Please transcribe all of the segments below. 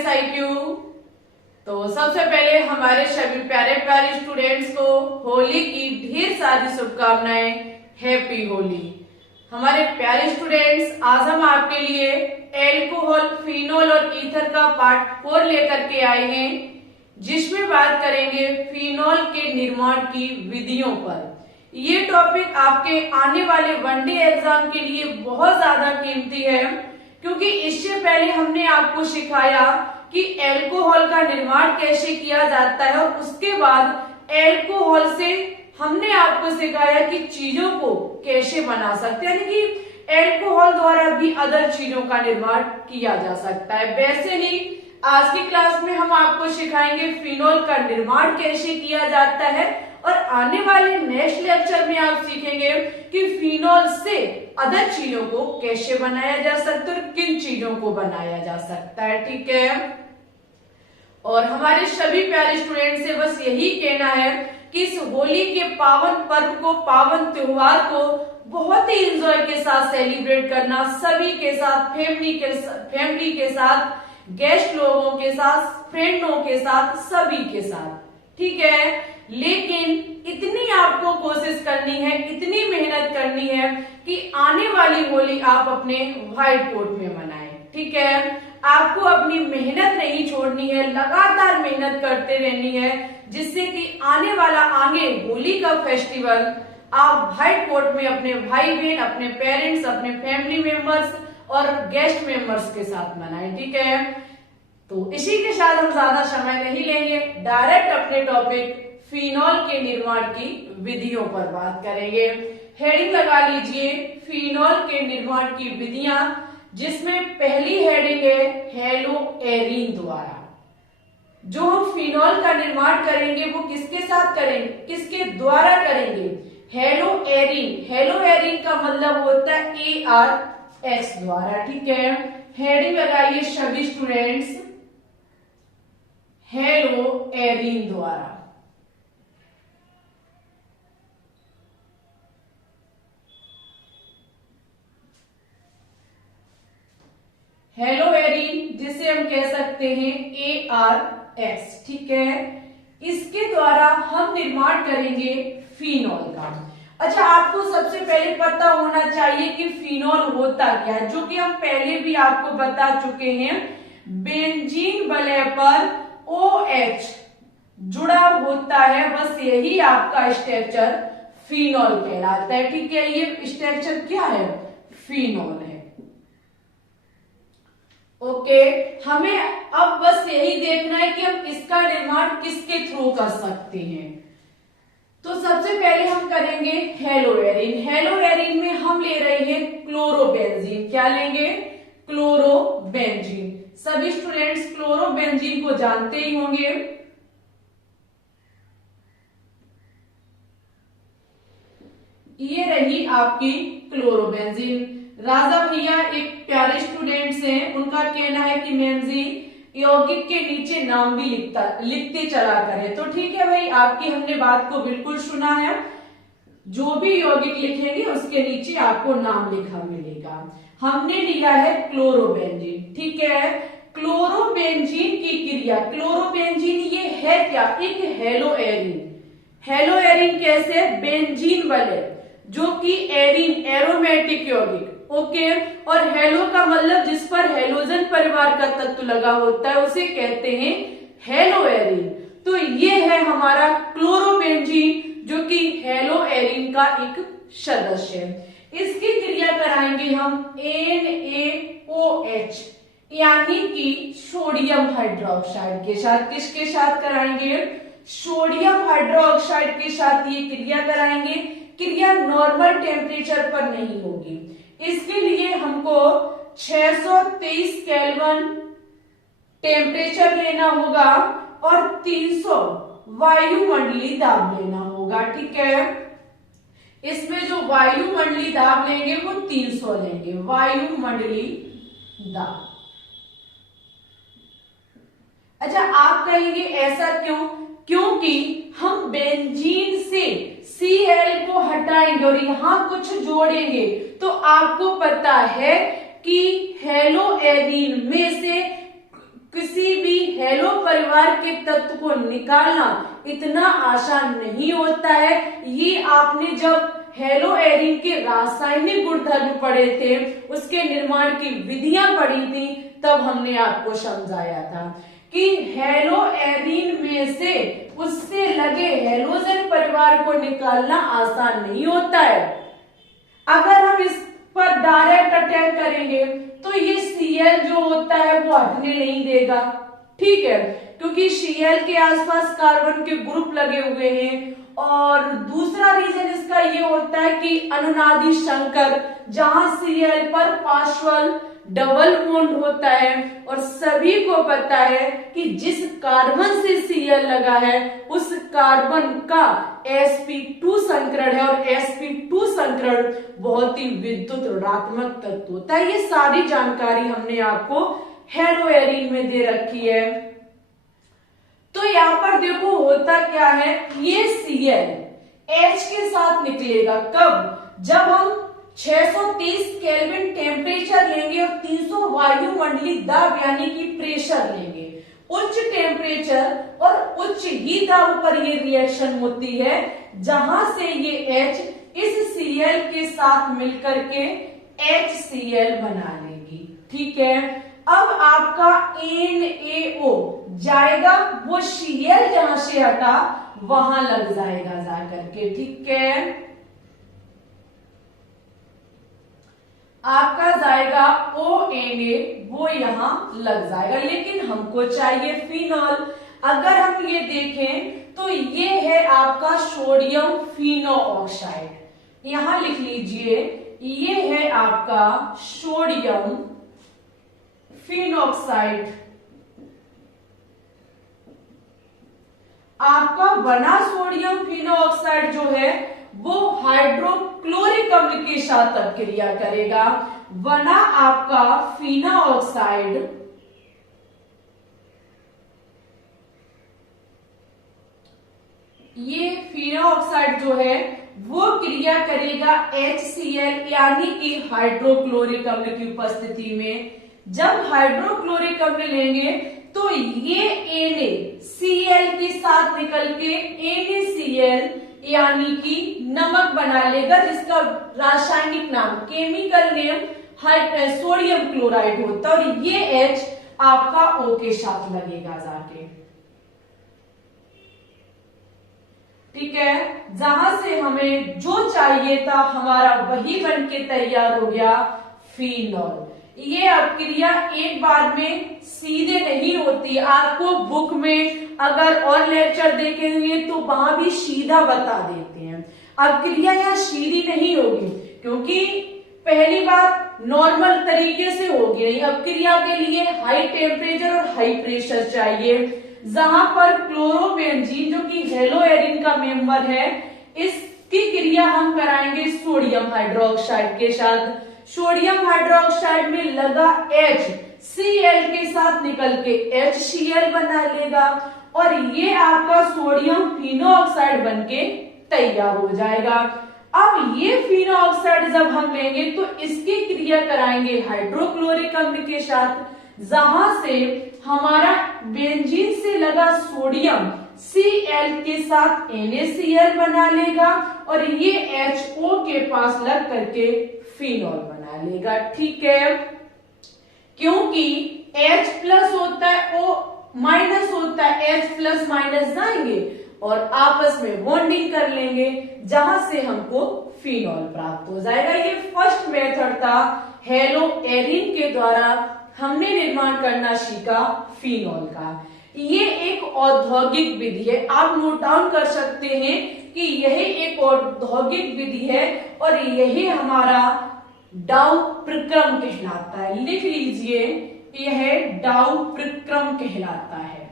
SIQ। तो सबसे पहले हमारे सभी प्यारे प्यारे स्टूडेंट्स को होली की ढेर सारी शुभकामनाएं। हैप्पी होली। हमारे प्यारे स्टूडेंट्स, आज हम आपके लिए एल्कोहल, फिनोल और ईथर का पार्ट 4 लेकर के आए हैं, जिसमें बात करेंगे फिनोल के निर्माण की विधियों पर। ये टॉपिक आपके आने वाले वनडे एग्जाम के लिए बहुत ज्यादा कीमती है, क्योंकि इससे पहले हमने आपको सिखाया कि एल्कोहल का निर्माण कैसे किया जाता है और उसके बाद एल्कोहल से हमने आपको सिखाया कि चीजों को कैसे बना सकते हैं, यानी कि एल्कोहल द्वारा भी अदर चीजों का निर्माण किया जा सकता है। वैसे ही आज की क्लास में हम आपको सिखाएंगे फिनोल का निर्माण कैसे किया जाता है, और आने वाले नेक्स्ट लेक्चर में आप सीखेंगे कि फिनोल से अदर चीजों को कैसे बनाया जा सकता है और किन चीजों को बनाया जा सकता है। ठीक है, और हमारे सभी प्यारे स्टूडेंट से बस यही कहना है कि इस होली के पावन पर्व को, पावन त्योहार को बहुत ही एंजॉय के साथ सेलिब्रेट करना, सभी के साथ, फैमिली के साथ, गेस्ट लोगों के साथ, फ्रेंडों के साथ, सभी के साथ। ठीक है, लेकिन इतनी आपको कोशिश करनी है, इतनी मेहनत करनी है कि आने वाली होली आप अपने व्हाइट बोर्ड में मनाएं। ठीक है, आपको अपनी मेहनत नहीं छोड़नी है, लगातार मेहनत करते रहनी है, जिससे कि आने वाला आगे होली का फेस्टिवल आप व्हाइट बोर्ड में अपने भाई बहन, अपने पेरेंट्स, अपने फैमिली मेंबर्स और गेस्ट मेंबर्स के साथ मनाएं। ठीक है, तो इसी के साथ हम ज्यादा समय नहीं लेंगे, डायरेक्ट अपने टॉपिक फिनोल के निर्माण की विधियों पर बात करेंगे। हेडिंग लगा लीजिए, फिनोल के निर्माण की विधियां, जिसमें पहली हेडिंग है हेलोएरीन द्वारा। जो हम फिनोल का निर्माण करेंगे वो किसके साथ करेंगे, किसके द्वारा करेंगे? हेलोएरीन। हेलोएरीन का मतलब होता है ARX द्वारा। ठीक है, हेडिंग लगाइए सभी स्टूडेंट्स, हेलोएरीन द्वारा। हेलोएरीन, जिसे हम कह सकते हैं ARX। ठीक है, इसके द्वारा हम निर्माण करेंगे फिनोल का। अच्छा, आपको सबसे पहले पता होना चाहिए कि फिनोल होता क्या है, जो कि हम पहले भी आपको बता चुके हैं। बेंजीन वलय पर OH जुड़ा होता है, बस यही आपका स्ट्रक्चर फिनोल कहलाता है। ठीक है, ये स्ट्रक्चर क्या है? फिनोल है। ओके, हमें अब बस यही देखना है कि हम इसका निर्माण किसके थ्रू कर सकते हैं। तो सबसे पहले हम करेंगे हेलोएरीन। हेलोएरीन में हम ले रहे हैं क्लोरोबेंजीन। क्या लेंगे? क्लोरोबेंजीन। सभी स्टूडेंट्स क्लोरोबेंजीन को जानते ही होंगे। ये रही आपकी क्लोरोबेंजीन। राजा भैया एक प्यारे स्टूडेंट्स हैं, उनका कहना है कि मैम जी यौगिक के नीचे नाम भी लिखते चला करें। तो ठीक है भाई, आपकी हमने बात को बिल्कुल सुना है। जो भी यौगिक लिखेंगे उसके नीचे आपको नाम लिखा मिलेगा। हमने लिया है क्लोरोबेंजीन। ठीक है, क्लोरोबेंजीन की क्रिया, क्लोरोबेंजीन ये है क्या? एक हेलोएरीन। हेलोएरीन कैसे? बेंजीन वलय, जो कि एरीन, एरोमेटिक यौगिक। ओके, और हेलो का मतलब जिस पर हेलोजन परिवार का तत्व लगा होता है उसे कहते हैं हेलोएरीन। तो ये है हमारा क्लोरोबेंजीन, जो कि हेलोएरीन का एक सदस्य है। इसकी क्रिया कराएंगे हम NaOH, यानी कि सोडियम हाइड्रोक्साइड के साथ। किसके साथ कराएंगे? सोडियम हाइड्रोक्साइड के साथ ये क्रिया कराएंगे। क्रिया नॉर्मल टेम्परेचर पर नहीं होगी, इसके लिए हमको 623 केल्विन टेम्परेचर लेना होगा और 300 वायुमंडलीय दाब लेना होगा। ठीक है, इसमें जो वायुमंडलीय दाब लेंगे वो 300 लेंगे, वायुमंडलीय दाब। अच्छा, आप कहेंगे ऐसा क्यों? क्योंकि हम बेंजीन से Cl को हटाएंगे और यहां कुछ जोड़ेंगे। तो आपको पता है कि हेलोएरीन में से किसी भी हेलो परिवार के तत्व को निकालना इतना आसान नहीं होता है। ये आपने जब हेलो एरिन के रासायनिक गुणधर्म पढ़े थे, उसके निर्माण की विधियां पढ़ी थी, तब हमने आपको समझाया था कि हेलो एरिन में से उससे लगे हेलोजन परिवार को निकालना आसान नहीं होता है। अगर हम इस पर डायरेक्ट अटैक करेंगे तो ये Cl जो होता है वो हटने नहीं देगा, ठीक है, क्योंकि Cl के आसपास कार्बन के ग्रुप लगे हुए हैं। और दूसरा रीजन इसका ये होता है कि अनुनादी संकर, जहां Cl पर पार्शियल डबल बॉन्ड होता है, और सभी को पता है कि जिस कार्बन से Cl लगा है उस कार्बन का sp2 संकरण है, और sp2 संकरण बहुत ही विद्युत ऋणात्मक तत्व होता है। ये सारी जानकारी हमने आपको हेलो एरिन में दे रखी है। तो यहाँ पर देखो होता क्या है, ये Cl H के साथ निकलेगा कब, जब हम 630 केल्विन टेम्परेचर लेंगे और 300 वायुमंडलीय दाब यानी कि प्रेशर लेंगे। उच्च टेम्परेचर और उच्च ही दाब पर ये रिएक्शन होती है, जहां से ये H इस Cl के साथ मिलकर के HCl बना लेगी, ठीक है। अब आपका NaO जाएगा, वो Cl जहां से हटा वहां लग जाएगा जाकर के, ठीक है। आपका जाएगा ONa, वो यहां लग जाएगा, लेकिन हमको चाहिए फिनॉल। अगर हम ये देखें तो ये है आपका सोडियम फिनोऑक्साइड, यहां लिख लीजिए, ये है आपका सोडियम फिनोऑक्साइड। आपका बना सोडियम फिनोऑक्साइड जो है वो हाइड्रोक्लोरिक अम्ल के साथ अपक्रिया करेगा। बना आपका फिनोऑक्साइड ये फिनोऑक्साइड जो है वो क्रिया करेगा HCl यानी कि हाइड्रोक्लोरिक अम्ल की उपस्थिति में। जब हाइड्रोक्लोरिक अम्ल लेंगे तो ये NaCl के साथ निकल के NaCl यानी कि नमक बना लेगा, जिसका रासायनिक नाम, केमिकल नेम सोडियम क्लोराइड होता है, और ये H आपका O के साथ लगेगा जाके, ठीक है। जहां से हमें जो चाहिए था हमारा वही बन के तैयार हो गया फिनॉल। ये अपक्रिया एक बार में सीधे नहीं होती, आपको बुक में अगर और लेक्चर देखे हुए तो वहां भी सीधा बता देते हैं। अपक्रिया यहाँ सीधी नहीं होगी, क्योंकि पहली बात नॉर्मल तरीके से होगी नहीं। अपक्रिया के लिए हाई टेम्परेचर और हाई प्रेशर चाहिए, जहां पर क्लोरोबेंजीन जो कि हेलो एरिन का मेंबर है, इसकी क्रिया हम कराएंगे सोडियम हाइड्रोक्साइड के साथ। सोडियम हाइड्रोक्साइड में लगा HCl के साथ निकल के HCl बना लेगा, और ये आपका सोडियम फिनोऑक्साइड बनके तैयार हो जाएगा। अब ये फिनोऑक्साइड जब हम लेंगे तो इसकी क्रिया कराएंगे हाइड्रोक्लोरिक अम्ल के साथ, जहां से हमारा बेंजीन से लगा सोडियम Cl के साथ NaCl बना लेगा, और ये HO के पास लग करके फिनॉल बना लेगा, ठीक है। क्योंकि H प्लस होता है, O माइनस होता है, H प्लस माइनस जाएंगे और आपस में बॉन्डिंग कर लेंगे, जहां से हमको फिनॉल प्राप्त हो जाएगा। ये फर्स्ट मेथड था, हेलो एरिन के द्वारा हमने निर्माण करना सीखा फिनॉल का। ये एक औद्योगिक विधि है, आप नोट डाउन कर सकते हैं कि यह एक औद्योगिक विधि है, और यही हमारा डाउ प्रक्रम कहलाता है। लिख लीजिए, यह डाउ प्रक्रम कहलाता है।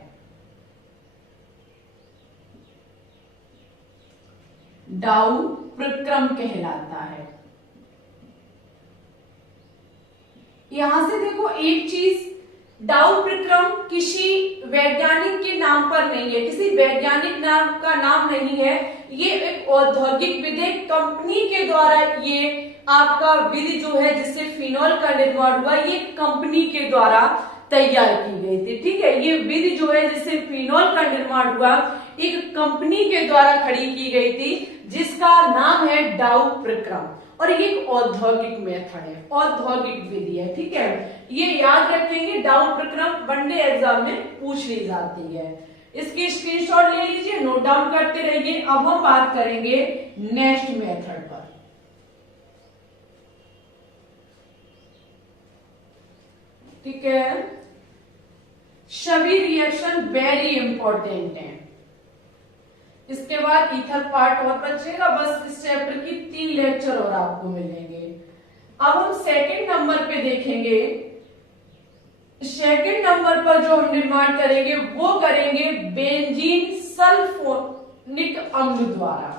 डाउ प्रक्रम कहलाता है। यहां से देखो एक चीज, डाउ प्रक्रम किसी वैज्ञानिक के नाम पर नहीं है, किसी वैज्ञानिक नाम का नाम नहीं है, ये एक औद्योगिक विधि, कंपनी के द्वारा ये आपका विधि जो है जिससे फिनॉल का निर्माण हुआ, ये कंपनी के द्वारा तैयार की गई थी। ठीक है, ये विधि जो है जिससे फिनॉल का निर्माण हुआ एक कंपनी के द्वारा खड़ी की गई थी जिसका नाम है डाउ प्रक्रम, और ये एक औद्योगिक मेथड है, औद्योगिक विधि है। ठीक है, ये याद रखेंगे, डाउ प्रक्रम वनडे एग्जाम में पूछ ली जाती है। इसकी स्क्रीनशॉट ले लीजिए, नोट डाउन करते रहिए। अब हम बात करेंगे नेक्स्ट मेथड पर। ठीक है, सभी रिएक्शन वेरी इंपॉर्टेंट हैं। इसके बाद ईथर पार्ट और बचेगा, बस इस चैप्टर की 3 लेक्चर और आपको मिलेंगे। अब हम सेकंड नंबर पे देखेंगे। सेकंड नंबर पर जो हम निर्माण करेंगे वो करेंगे बेंजीन सल्फोनिक अम्ल द्वारा।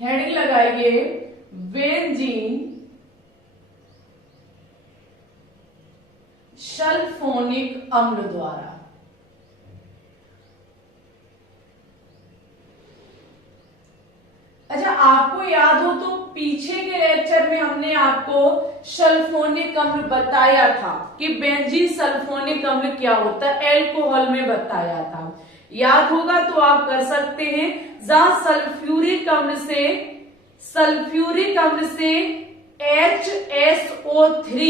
हेडिंग लगाइए, बेंजीन सल्फोनिक अम्ल द्वारा। अच्छा, आपको याद हो तो पीछे के लेक्चर में हमने आपको सल्फोनिक अम्ल बताया था कि बेंजीन सल्फोनिक अम्ल क्या होता है, एल्कोहल में बताया था। याद होगा तो आप कर सकते हैं। जहां सल्फ्यूरिक अम्ल से HSO3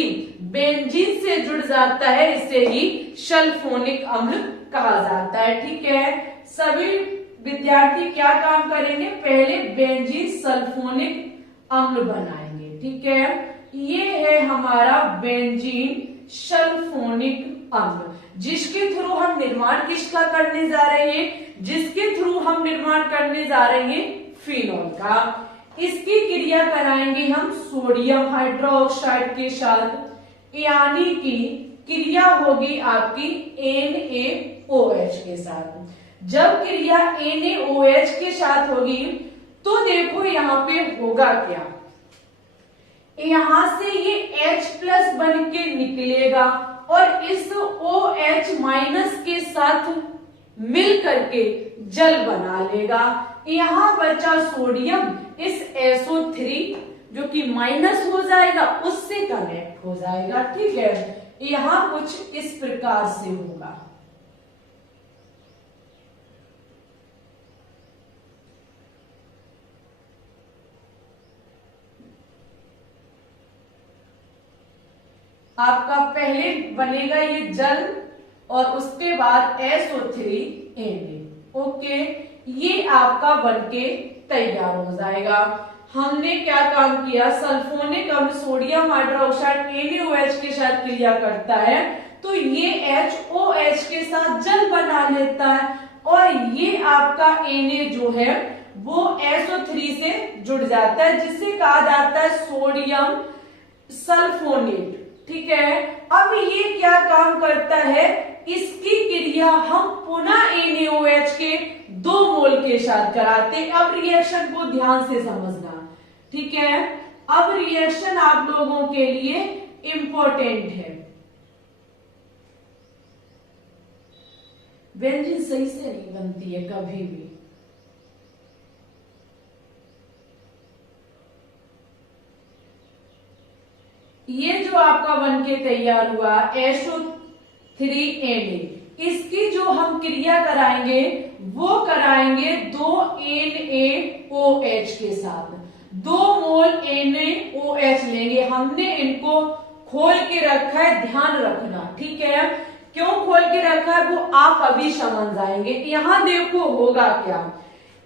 बेंजीन से जुड़ जाता है, इसे ही सल्फोनिक अम्ल कहा जाता है। ठीक है, सभी विद्यार्थी क्या काम करेंगे, पहले बेंजीन सल्फोनिक अम्ल बनाएंगे। ठीक है, ये है हमारा बेंजीन सल्फोनिक अम्ल, जिसके थ्रू हम निर्माण किसका करने जा रहे हैं, जिसके थ्रू हम निर्माण करने जा रहे हैं फिनॉल का। इसकी क्रिया कराएंगे हम सोडियम हाइड्रोक्साइड के साथ, यानी कि क्रिया होगी आपकी NaOH के साथ। जब क्रिया NaOH के साथ होगी तो देखो यहां पे होगा क्या, यहां से ये H+ बन के निकलेगा और इस OH- के साथ मिल करके जल बना लेगा। यहां बचा सोडियम, इस SO3 जो कि माइनस हो जाएगा उससे कनेक्ट हो जाएगा। ठीक है, यहां कुछ इस प्रकार से होगा। आपका पहले बनेगा ये जल और उसके बाद SO3Na। ओके, ये आपका बनके तैयार हो जाएगा। हमने क्या काम किया, सल्फोनिक अम्ल सोडियम हाइड्रोक्साइड NaOH के साथ क्रिया करता है तो ये HOH के साथ जल बना लेता है, और ये आपका Na जो है वो SO3 से जुड़ जाता है, जिसे कहा जाता है सोडियम सल्फोनेट। ठीक है, अब ये क्या काम करता है, इसकी क्रिया हम पुनः NaOH के 2 मोल के साथ कराते। अब रिएक्शन को ध्यान से समझना। ठीक है, अब रिएक्शन आप लोगों के लिए इंपॉर्टेंट है। बेंजीन सही से नहीं बनती है कभी भी। ये जो आपका बनके तैयार हुआ SO3Na, इसकी जो हम क्रिया कराएंगे वो कराएंगे 2 NaOH के साथ। 2 मोल NaOH लेंगे। हमने इनको खोल के रखा है, ध्यान रखना। ठीक है, क्यों खोल के रखा है वो आप अभी समझ जाएंगे। यहां देखो होगा क्या,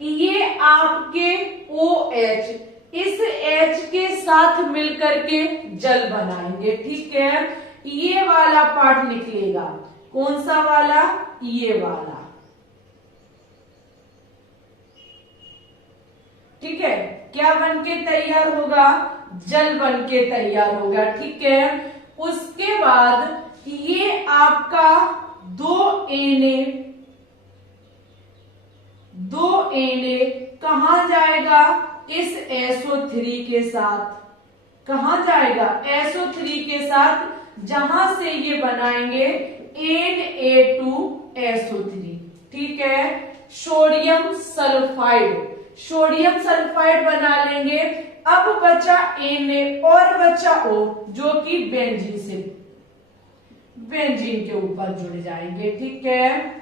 ये आपके OH इस H के साथ मिलकर के जल बनाएंगे। ठीक है, ये वाला पार्ट निकलेगा, कौन सा वाला, ये वाला। ठीक है, क्या बनके तैयार होगा, जल बनके तैयार होगा। ठीक है, उसके बाद ये आपका 2 Na कहां जाएगा, इस SO3 के साथ। कहां जाएगा, SO3 के साथ, जहां से ये बनाएंगे Na2SO3। ठीक है, सोडियम सल्फाइड बना लेंगे। अब बचा Na और बचा O जो कि बेंजीन से बेंजीन के ऊपर जुड़ जाएंगे, ठीक है,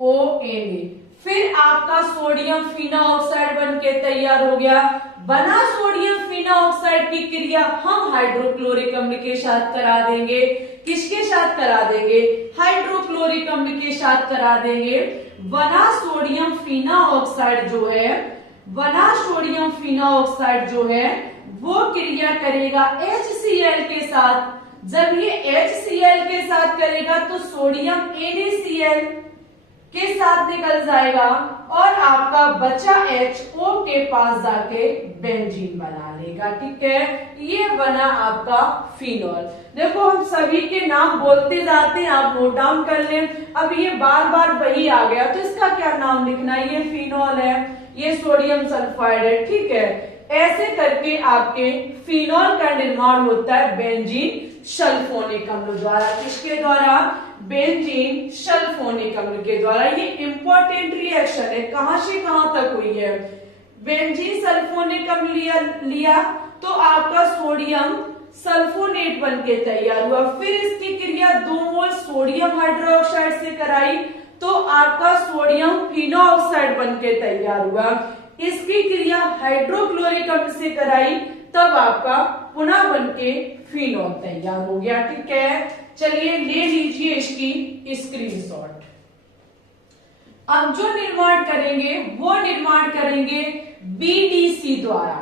ONA। फिर आपका सोडियम फिना ऑक्साइड बन के तैयार हो गया। बना सोडियम फिना ऑक्साइड की क्रिया हम हाइड्रोक्लोरिक अम्ल के साथ करा देंगे। किसके साथ करा देंगे? हाइड्रोक्लोरिक अम्ल के साथ करा देंगे। बना सोडियम फिना ऑक्साइड जो है, बना सोडियम फिना ऑक्साइड जो है वो क्रिया करेगा HCl के साथ। जब ये HCl के साथ करेगा तो सोडियम NaCl के साथ निकल जाएगा और आपका बचा HO के पास जाके बेंजीन बना लेगा, ठीक है। ये बना आपका फिनॉल। देखो हम सभी के नाम बोलते जाते हैं, आप नोट डाउन कर लें। अब ये बार बार वही आ गया तो इसका क्या नाम लिखना है? ये फिनॉल है, ये सोडियम सल्फाइड है, ठीक है। ऐसे करके आपके फिनॉल का निर्माण होता है बेंजीन सल्फोनिक अम्ल द्वारा। किसके द्वारा? बेंजीन सल्फोनिक अम्ल के द्वारा। ये इंपॉर्टेंट रिएक्शन है, कहां से कहां तक हुई है। बेंजीन सल्फोनिक अम्ल लिया तो आपका सोडियम सल्फोनेट बन के तैयार हुआ। फिर इसकी क्रिया 2 मोल सोडियम हाइड्रोक्साइड से कराई तो आपका सोडियम फिनोऑक्साइड बन के तैयार हुआ। इसकी क्रिया हाइड्रोक्लोरिक अम्ल से कराई तब आपका पुनः बन के फिनॉल तैयार हो गया, ठीक है। चलिए ले लीजिए इसकी स्क्रीनशॉट। अब जो निर्माण करेंगे वो निर्माण करेंगे BDC द्वारा।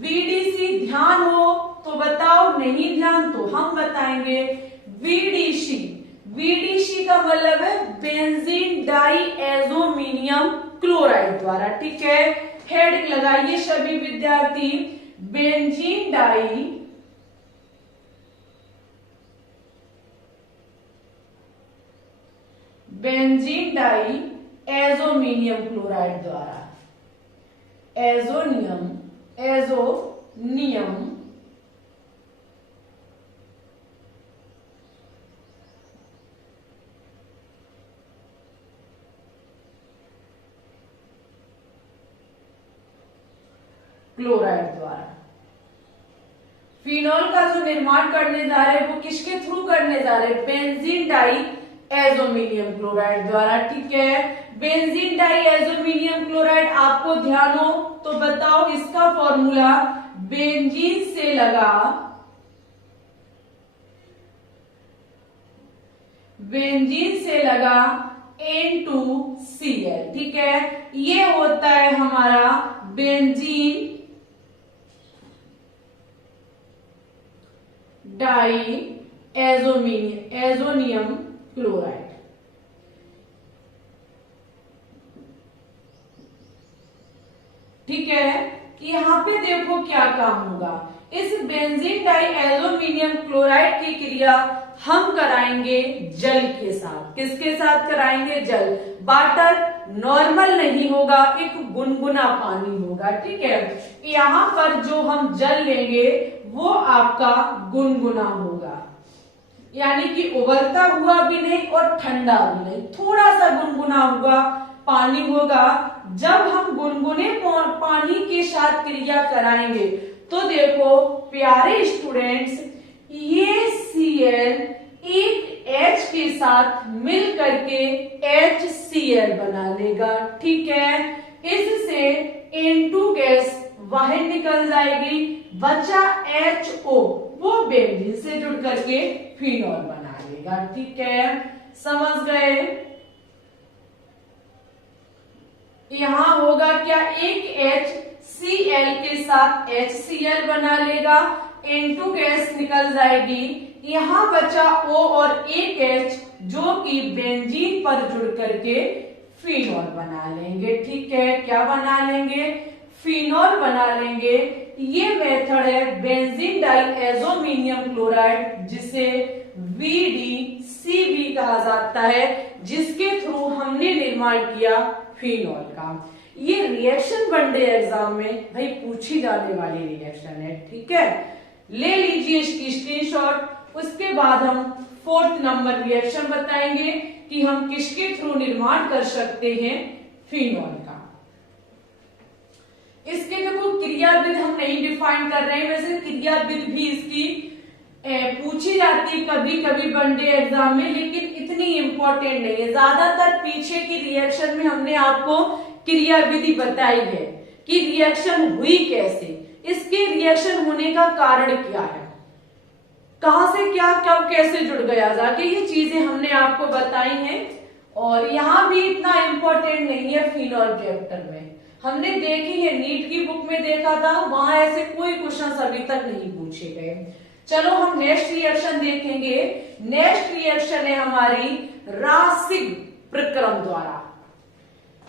BDC ध्यान हो तो बताओ, नहीं ध्यान तो हम बताएंगे। BDC का मतलब है बेंजीन डाइएज़ोमिनियम क्लोराइड द्वारा, ठीक है। हेडिंग लगाइए सभी विद्यार्थी, बेंजीन डाइएज़ोमिनियम क्लोराइड द्वारा। एज़ोनियम क्लोराइड द्वारा। फिनॉल का जो निर्माण करने जा रहे हैं वो किसके थ्रू करने जा रहे हैं? बेंजीन डाइएज़ोमिनियम क्लोराइड द्वारा, ठीक है। बेंजीन डाइएज़ोमिनियम क्लोराइड आपको ध्यान हो तो बताओ इसका फॉर्मूला बेंजीन से लगा N2Cl, ठीक है। ये होता है हमारा बेंजीन डाइएज़ोनियम क्लोराइड। ठीक है, यहाँ पे देखो क्या काम होगा। इस बेंजीन डाइएज़ोमिनियम क्लोराइड की क्रिया हम कराएंगे जल के साथ। किसके साथ कराएंगे? जल। वाटर नॉर्मल नहीं होगा, एक गुनगुना पानी होगा, ठीक है। यहाँ पर जो हम जल लेंगे वो आपका गुनगुना होगा, यानी कि उबलता हुआ भी नहीं और ठंडा भी नहीं, थोड़ा सा गुनगुना हुआ पानी होगा। जब हम गुनगुने पानी के साथ क्रिया कराएंगे तो देखो प्यारे स्टूडेंट्स, ये Cl एक H के साथ मिल करके HCl बना लेगा, ठीक है। इससे N2 गैस बाहर निकल जाएगी, बचा HO वो बेंजीन से जुड़ करके फिनॉल बना लेगा, ठीक है। समझ गए? यहां होगा क्या? एक HCl के साथ HCl बना लेगा, N2 गैस निकल जाएगी, यहां बचा O और एक H जो कि बेंजीन पर जुड़ करके फिनॉल बना लेंगे, ठीक है। क्या बना लेंगे? फिनॉल बना लेंगे। ये मेथड है बेंजीन डाइएज़ोमिनियम क्लोराइड, जिसे BDCB कहा जाता है, जिसके थ्रू हमने निर्माण किया फिनॉल का। ये रिएक्शन वनडे एग्जाम में भाई पूछी जाने वाली रिएक्शन है, ठीक है। ले लीजिए इसकी स्क्रीनशॉट। उसके बाद हम 4th नंबर रिएक्शन बताएंगे कि हम किसके थ्रू निर्माण कर सकते हैं फिनॉल का। इसके देखो क्रियाविधि हम नहीं डिफाइन कर रहे हैं, वैसे क्रियाविधि भी इसकी पूछी जाती है कभी कभी वनडे एग्जाम में, लेकिन इतनी इंपॉर्टेंट नहीं है। ज्यादातर पीछे की रिएक्शन में हमने आपको क्रियाविधि बताई है कि रिएक्शन हुई कैसे, इसके रिएक्शन होने का कारण क्या है, कहां से क्या कब कैसे जुड़ गया जाके, ये चीजें हमने आपको बताई हैं। और यहाँ भी इतना इंपॉर्टेंट नहीं है। फिनॉल चैप्टर में हमने देखी है, नीट की बुक में देखा था, वहां ऐसे कोई क्वेश्चन अभी तक नहीं पूछे गए। चलो हम नेक्स्ट रिएक्शन देखेंगे। नेक्स्ट रिएक्शन है हमारी रासिक प्रक्रम द्वारा।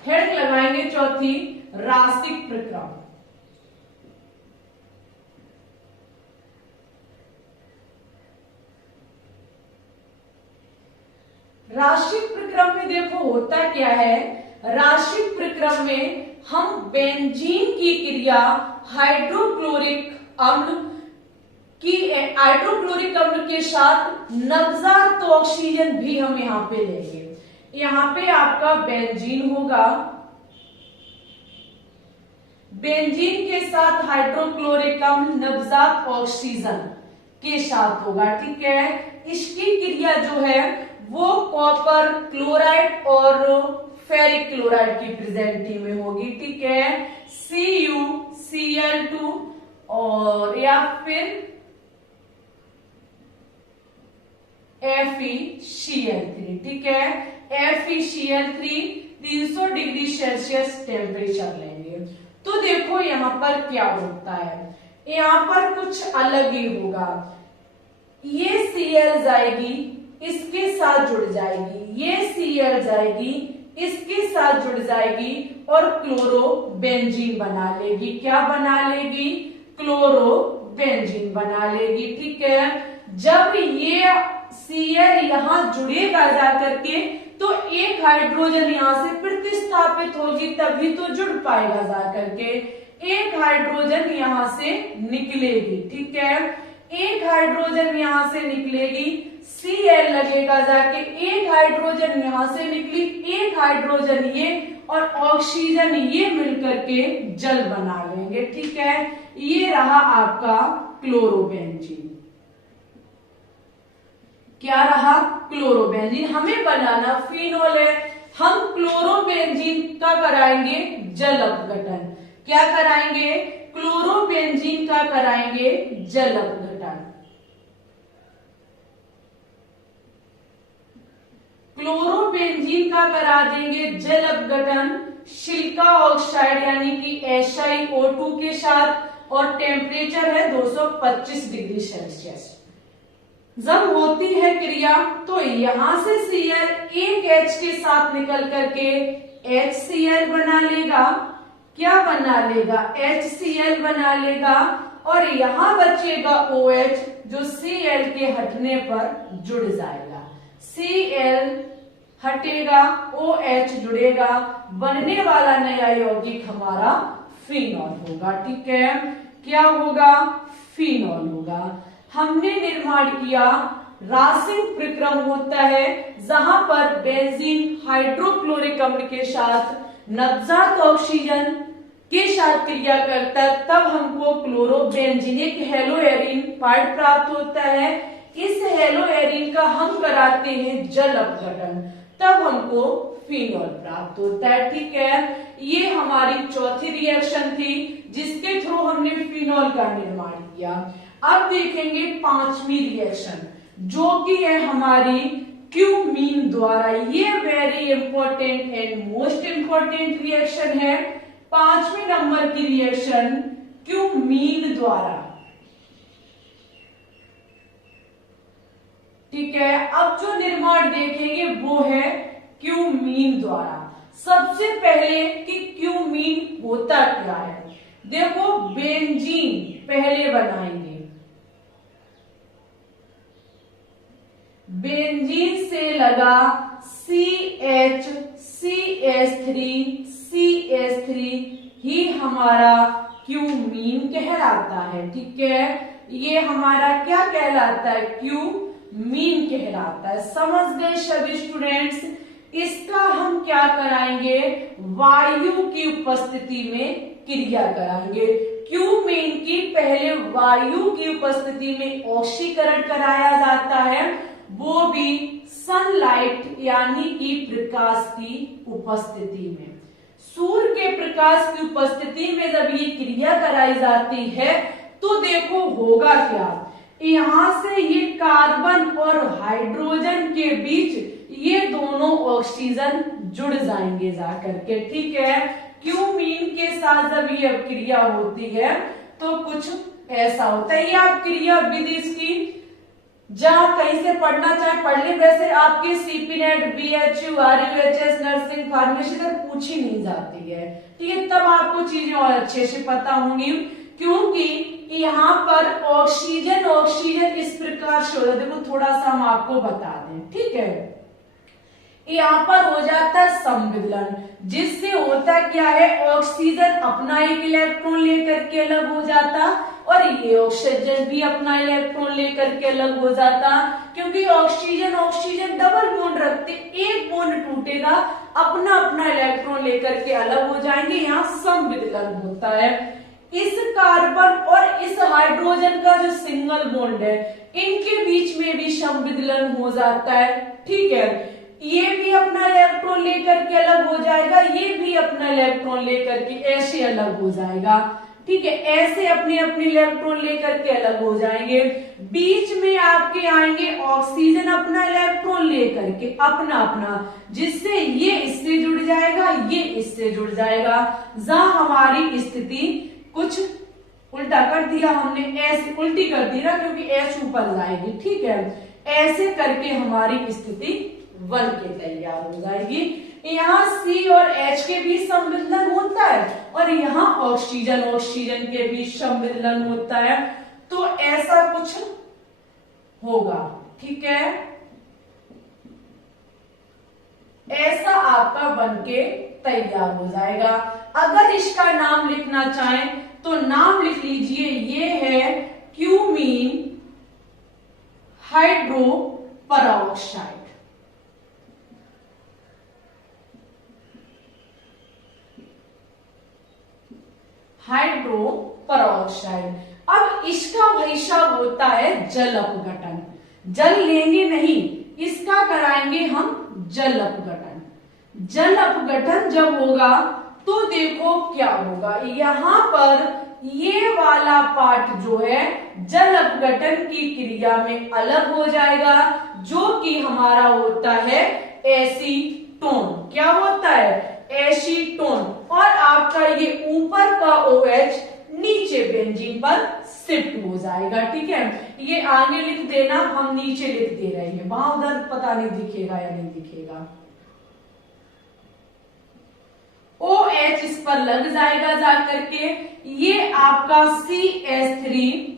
हेड लगाएंगे चौथी, रासिक प्रक्रम। राशिक प्रक्रम में देखो होता क्या है, राशिक प्रक्रम में हम बेंजीन की क्रिया हाइड्रोक्लोरिक अम्ल के साथ नवजात ऑक्सीजन भी हम यहाँ पे लेंगे। यहाँ पे आपका बेंजीन होगा, बेंजीन के साथ हाइड्रोक्लोरिक अम्ल नवजात ऑक्सीजन के साथ होगा, ठीक है। इसकी क्रिया जो है वो कॉपर क्लोराइड और फेरिक क्लोराइड की प्रेजेंटी में होगी, ठीक है। CuCl2 और या फिर FeCl3, ठीक है। FeCl3 300 डिग्री सेल्सियस टेम्परेचर लेंगे। तो देखो यहाँ पर क्या होता है, यहाँ पर कुछ अलग ही होगा। ये Cl जाएगी, इसके साथ जुड़ जाएगी, ये Cl जाएगी, इसके साथ जुड़ जाएगी और क्लोरोबेंजीन बना लेगी। क्या बना लेगी? क्लोरोबेंजीन बना लेगी, ठीक है। जब ये Cl यहाँ जुड़ेगा जाकर के तो एक हाइड्रोजन यहाँ से प्रतिस्थापित होगी, तभी तो जुड़ पाएगा जाकर के। एक हाइड्रोजन यहाँ से निकलेगी, ठीक है। एक हाइड्रोजन यहाँ से निकलेगी, Cl लगेगा जाके, एक हाइड्रोजन यहाँ से निकली, एक हाइड्रोजन ये और ऑक्सीजन ये मिलकर के जल बना लेंगे, ठीक है। ये रहा आपका क्लोरोबेंजीन। क्या रहा? क्लोरोबेंजीन। हमें बनाना फिनॉल है, हम क्लोरोबेंजीन का कराएंगे जल अपघटन। क्या कराएंगे? क्लोरोबेंजीन का कराएंगे जल अपघटन। क्लोरोबेंजीन का करा देंगे जल अपघटन सिलिका ऑक्साइड यानी कि SiO2 के साथ, और टेम्परेचर है 225 डिग्री सेल्सियस। जब होती है क्रिया तो यहां से Cl एक H के साथ निकल करके HCl बना लेगा। क्या बना लेगा? HCl बना लेगा, और यहां बचेगा OH जो Cl के हटने पर जुड़ जाएगा। Cl हटेगा, OH जुड़ेगा, बनने वाला नया यौगिक हमारा फिनॉल होगा, ठीक है। क्या होगा? फिनॉल होगा। हमने निर्माण किया रासिक प्रक्रम होता है जहां पर बेंजीन हाइड्रोक्लोरिक अम्ल के साथ नवजात ऑक्सीजन के साथ क्रिया करता है, तब हमको क्लोरोबेंजीन एक हेलोएरिन पार्ट प्राप्त होता है। इस हेलोएरिन का हम कराते हैं जल अपघटन, तब हमको फिनॉल प्राप्त होता है, ठीक है। ये हमारी चौथी रिएक्शन थी जिसके थ्रू हमने फिनॉल का निर्माण किया। अब देखेंगे पांचवी रिएक्शन जो कि है हमारी क्यूमीन द्वारा। ये very important and most important reaction है, पांचवें नंबर की रिएक्शन क्यूमीन द्वारा, ठीक है। अब जो निर्माण देखेंगे वो है क्यूमीन द्वारा। सबसे पहले कि क्यूमीन होता क्या है, देखो बेंजीन पहले बनाएंगे। बेंजीन से लगा CH CH3 ही हमारा क्यूमीन कहलाता है, ठीक है। ये हमारा क्या कहलाता है? क्यूमीन कहलाता है। समझ गए सभी स्टूडेंट्स? इसका हम क्या कराएंगे? वायु की उपस्थिति में क्रिया कराएंगे। क्यूमीन की पहले वायु की उपस्थिति में ऑक्सीकरण कराया जाता है, वो भी सनलाइट यानी कि प्रकाश की उपस्थिति में। सूर्य के प्रकाश की उपस्थिति में जब ये क्रिया कराई जाती है तो देखो होगा क्या, यहां से ये कार्बन और हाइड्रोजन के बीच ये दोनों ऑक्सीजन जुड़ जाएंगे जाकर के, ठीक है। क्यूमीन के साथ जब ये क्रिया होती है तो कुछ ऐसा होता है। ये आप क्रिया विधि इसकी जहां कहीं से पढ़ना चाहे पढ़ ले, वैसे आपके सीपीनेट, बीएचयू, आरयूएचएस, नर्सिंग, फार्मेसी तक पूछी नहीं जाती है, ठीक है। तब आपको चीजें और अच्छे से पता होंगी, क्योंकि यहाँ पर ऑक्सीजन ऑक्सीजन इस प्रकार से होता है। देखो थोड़ा सा हम आपको बता दें, ठीक है। यहाँ पर हो जाता है संविदलन, जिससे होता क्या है, ऑक्सीजन अपना एक इलेक्ट्रॉन लेकर के अलग हो जाता और ये ऑक्सीजन भी अपना इलेक्ट्रॉन लेकर के अलग हो जाता, क्योंकि ऑक्सीजन ऑक्सीजन डबल बॉन्ड रखते, एक बॉन्ड टूटेगा, अपना अपना इलेक्ट्रॉन लेकर के अलग हो जाएंगे, यहाँ संविदलन होता है। इस कार्बन और इस हाइड्रोजन का जो सिंगल बॉन्ड है, इनके बीच में भी संविदलन हो जाता है, ठीक है। ये भी अपना इलेक्ट्रॉन लेकर के अलग हो जाएगा, ये भी अपना इलेक्ट्रॉन लेकर के ऐसे अलग हो जाएगा, ठीक है। ऐसे अपने अपने इलेक्ट्रॉन लेकर के अलग हो जाएंगे। बीच में आपके आएंगे ऑक्सीजन अपना इलेक्ट्रॉन लेकर के अपना अपना, जिससे ये इससे जुड़ जाएगा, ये इससे जुड़ जाएगा। जहां हमारी स्थिति कुछ उल्टा कर दिया हमने, ऐसे उल्टी कर दी ना, क्योंकि एच ऊपर जाएगी, ठीक है। ऐसे करके हमारी स्थिति बन के तैयार हो जाएगी। यहाँ सी और एच के बीच संविदलन होता है और यहाँ ऑक्सीजन ऑक्सीजन के बीच संविदलन होता है, तो ऐसा कुछ होगा, ठीक है। ऐसा आपका बनके तैयार हो जाएगा। अगर इसका नाम लिखना चाहें तो नाम लिख लीजिए, ये है cumene hydro peroxide. Hydro peroxide. अब इसका भाई साहब होता है जल अपघटन। जल लेंगे नहीं, इसका कराएंगे हम जल अपघटन। जल अपघटन जब होगा तो देखो क्या होगा, यहाँ पर ये वाला पार्ट जो है जल अपघटन की क्रिया में अलग हो जाएगा, जो कि हमारा होता है एसीटोन। क्या होता है? एसीटोन। और आपका ये ऊपर का OH नीचे बेंजीन पर शिफ्ट हो जाएगा, ठीक है। ये आगे लिख देना, हम नीचे लिख दे रहे हैं, वहां उधर पता नहीं दिखेगा या नहीं दिखेगा। OH इस पर लग जाएगा जाकर के, ये आपका CH3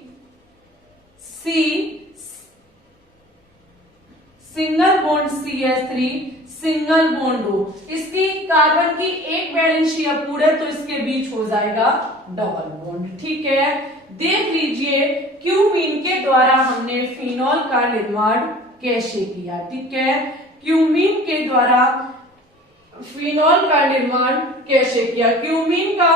single bond CH3 single bond हो, इसकी कार्बन की एक वैलेंसी अपूर्ण है तो इसके बीच हो जाएगा डबल बॉन्ड, ठीक है। देख लीजिए क्यूमीन के द्वारा हमने फिनॉल का निर्माण कैसे किया, ठीक है। क्यूमीन के द्वारा फिनॉल का निर्माण कैसे किया, क्यूमीन का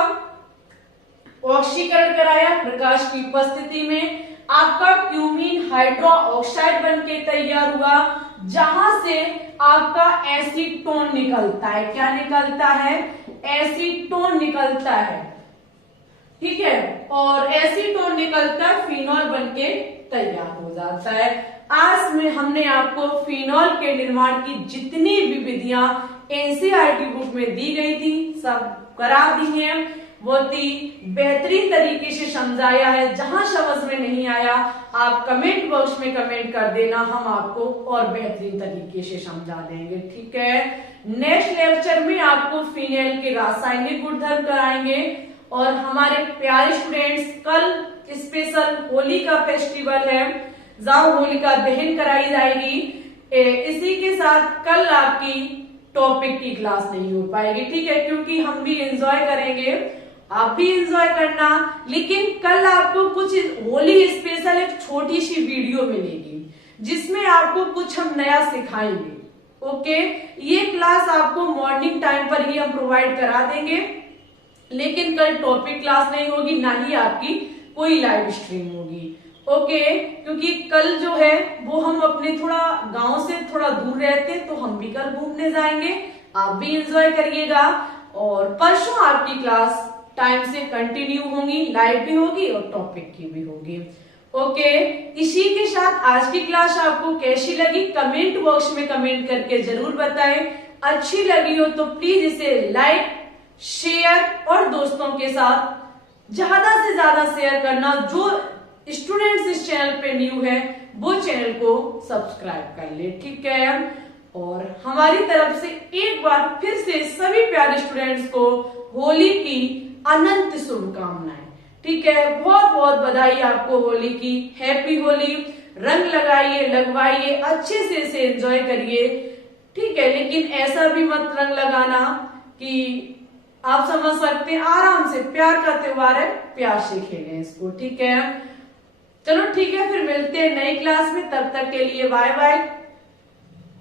ऑक्सीकरण कराया प्रकाश की उपस्थिति में, आपका क्यूमीन हाइड्रो ऑक्साइड बन के तैयार हुआ, जहां से आपका एसीटोन निकलता है। क्या निकलता है? एसीटोन निकलता है, ठीक है। और एसीटोन निकलता है, फिनॉल बन के तैयार हो जाता है। आज में हमने आपको फिनॉल के निर्माण की जितनी भी विधियां एनसीईआरटी बुक में दी गई थी सब करा दी हैं, बहुत ही बेहतरीन तरीके से समझाया है। जहां समझ में नहीं आया आप कमेंट बॉक्स में कमेंट कर देना, हम आपको और बेहतरीन तरीके से समझा देंगे, ठीक है। नेक्स्ट लेक्चर में आपको फिनेल के रासायनिक गुणधर्म कराएंगे। और हमारे प्यारे स्टूडेंट्स, कल स्पेशल होली का फेस्टिवल है, जहां होलिका दहन कराई जाएगी। इसी के साथ कल आपकी टॉपिक की क्लास नहीं हो पाएगी, ठीक है, क्योंकि हम भी एंजॉय करेंगे, आप भी एंजॉय करना। लेकिन कल आपको कुछ होली स्पेशल एक छोटी सी वीडियो मिलेगी, जिसमें आपको कुछ हम नया सिखाएंगे, ओके। ये क्लास आपको मॉर्निंग टाइम पर ही हम प्रोवाइड करा देंगे। लेकिन कल टॉपिक क्लास नहीं होगी, ना ही आपकी कोई लाइव स्ट्रीम होगी। ओके, क्योंकि कल जो है वो हम अपने थोड़ा गांव से थोड़ा दूर रहते हैं, तो हम भी कल घूमने जाएंगे, आप भी एंजॉय करिएगा। और परसों आपकी क्लास टाइम से कंटिन्यू होगी, लाइव भी होगी और टॉपिक की भी होगी। ओके, इसी के साथ आज की क्लास आपको कैसी लगी कमेंट बॉक्स में कमेंट करके जरूर बताएं। अच्छी लगी हो तो प्लीज इसे लाइक, शेयर और दोस्तों के साथ ज्यादा से ज्यादा शेयर करना। जो स्टूडेंट्स इस चैनल पे न्यू है वो चैनल को सब्सक्राइब कर ले, ठीक है। और हमारी तरफ से एक बार फिर से सभी प्यारे स्टूडेंट्स को होली की अनंत शुभकामनाएं, ठीक है। बहुत बहुत बधाई आपको होली की, हैप्पी होली। रंग लगाइए, लगवाइए, अच्छे से इसे एंजॉय करिए, ठीक है। लेकिन ऐसा भी मत रंग लगाना कि आप समझ सकते हैं, आराम से, प्यार का त्योहार है, प्यार से खेलें इसको, ठीक है। चलो ठीक है, फिर मिलते हैं नई क्लास में, तब तक के लिए bye bye.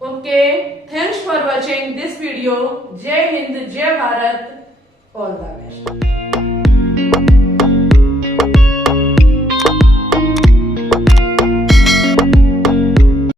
Okay, thanks for watching this video. जय हिंद, जय भारत, ऑल द बेस्ट।